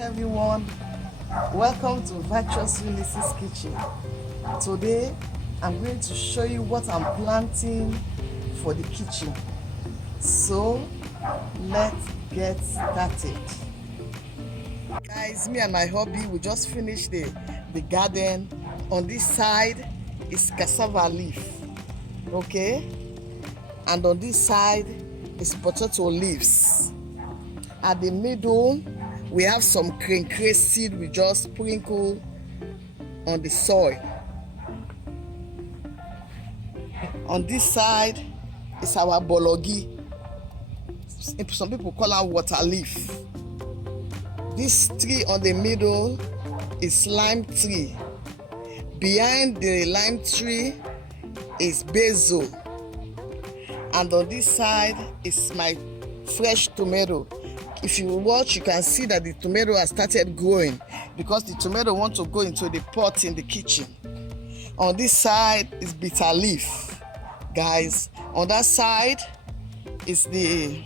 Everyone, welcome to Virtuous Eunice's kitchen. Today I'm going to show you what I'm planting for the kitchen. So let's get started. Guys, me and my hubby, we just finished the garden. On this side is cassava leaf, okay, and on this side is potato leaves. At the middle we have some crinkle seed we just sprinkle on the soil. On this side is our Bologi. Some people call it water leaf. This tree on the middle is lime tree. Behind the lime tree is basil. And on this side is my fresh tomato. If you watch, you can see that the tomato has started growing because the tomato wants to go into the pot in the kitchen. On this side is bitter leaf, guys. On that side is the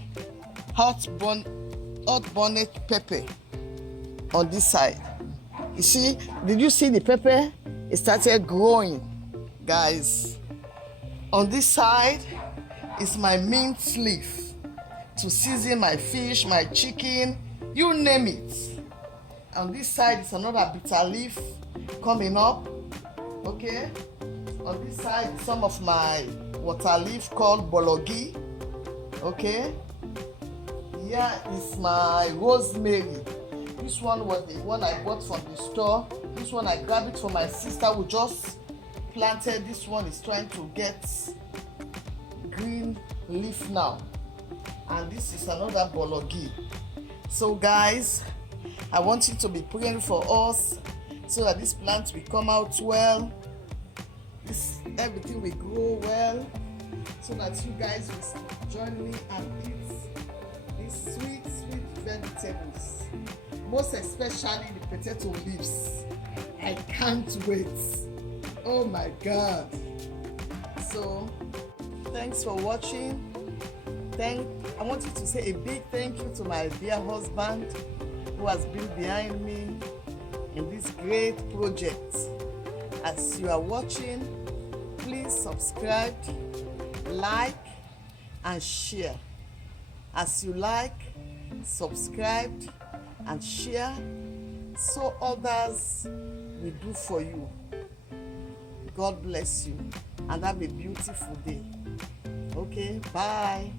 hot bonnet pepper. On this side, you see, did you see the pepper? It started growing, guys. On this side is my mint leaf to season my fish, my chicken, you name it. On this side is another bitter leaf coming up, okay. On this side is some of my water leaf called Bologi, okay. Here is my rosemary. This one was the one I bought from the store. This one I grabbed it from my sister who just planted. This one is trying to get green leaf now. And this is another Bologi. So guys, I want you to be praying for us so that this plant will come out well, everything will grow well, so that you guys will join me and eat these sweet vegetables, most especially the potato leaves. I can't wait. Oh my God. So thanks for watching. I want you to say a big thank you to my dear husband who has been behind me in this great project. As you are watching, please subscribe, like, and share. As you like, subscribe, and share, so others will do for you. God bless you and have a beautiful day. Okay, bye.